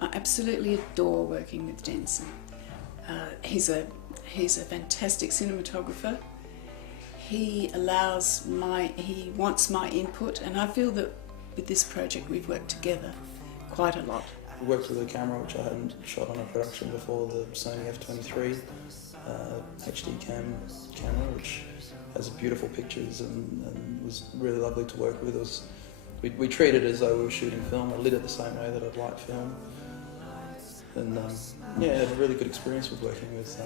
I absolutely adore working with Denson. He's a fantastic cinematographer. He wants my input, and I feel that with this project we've worked together quite a lot. I worked with a camera which I hadn't shot on a production before, the Sony F23 HD camera, which has beautiful pictures and was really lovely to work with. We treated it as though we were shooting film. I lit it the same way that I'd light film. And yeah, I had a really good experience with working with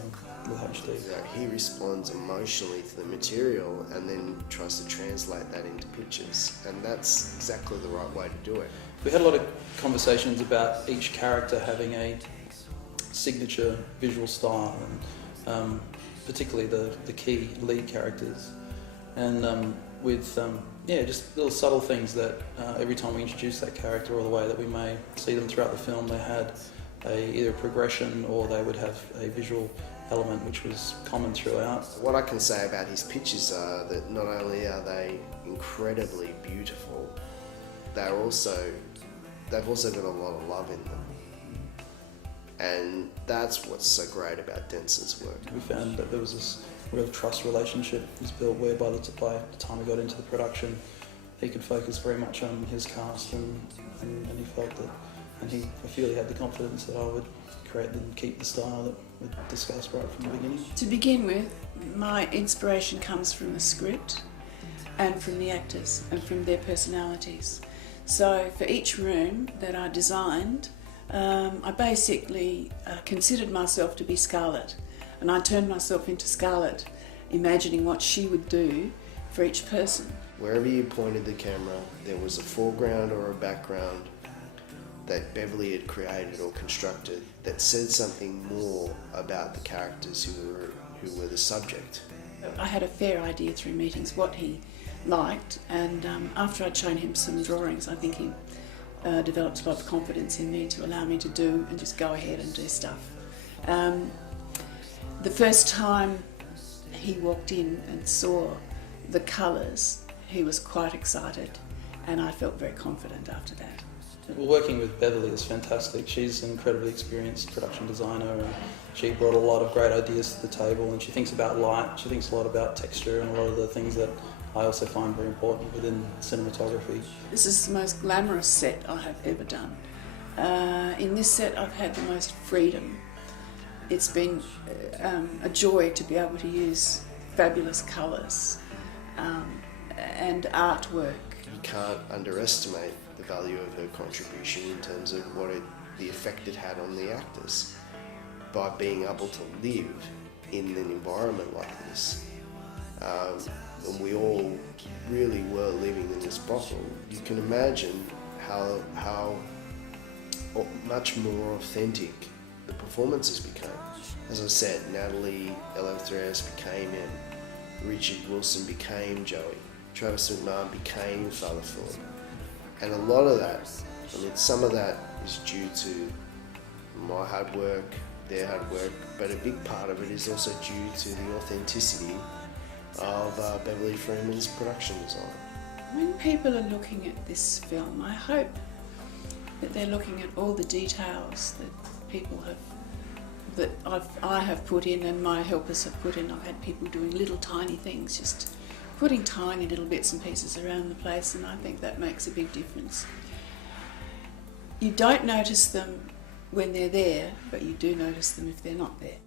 HD. He responds emotionally to the material and then tries to translate that into pictures, and that's exactly the right way to do it. We had a lot of conversations about each character having a signature visual style, and particularly the key lead characters, and with just little subtle things that every time we introduce that character, or the way that we may see them throughout the film, they had either a progression or they would have a visual element which was common throughout. What I can say about his pictures are that not only are they incredibly beautiful, they've also got a lot of love in them. And that's what's so great about Denson's work. We found that there was this real trust relationship was built where by the time we got into the production, he could focus very much on his cast, and he felt that, and I feel he had the confidence that I would create and keep the style that we discussed right from the beginning. To begin with, my inspiration comes from the script and from the actors and from their personalities. So for each room that I designed, I basically considered myself to be Scarlett, and I turned myself into Scarlett, imagining what she would do for each person. Wherever you pointed the camera, there was a foreground or a background that Beverley had created or constructed that said something more about the characters who were the subject. I had a fair idea through meetings what he liked, and after I'd shown him some drawings, I think he developed a lot of confidence in me to allow me to do and just go ahead and do stuff. The first time he walked in and saw the colours, he was quite excited, and I felt very confident after that. Well, working with Beverley is fantastic. She's an incredibly experienced production designer, and she brought a lot of great ideas to the table, and she thinks about light, she thinks a lot about texture, and a lot of the things that I also find very important within cinematography. This is the most glamorous set I have ever done. In this set I've had the most freedom. It's been a joy to be able to use fabulous colours and artwork. You can't underestimate the value of her contribution in terms of the effect it had on the actors. By being able to live in an environment like this, and we all really were living in this brothel, you can imagine how much more authentic the performances became. As I said, Natalie Eleftherios became Em, Richard Wilson became Joey, Travis McMahon became Father Philip. And a lot of that, some of that is due to my hard work, their hard work, but a big part of it is also due to the authenticity of Beverley Freeman's production design. When people are looking at this film, I hope that they're looking at all the details that people have, that I have put in and my helpers have put in. I've had people doing little tiny things, just putting tiny little bits and pieces around the place, and I think that makes a big difference. You don't notice them when they're there, but you do notice them if they're not there.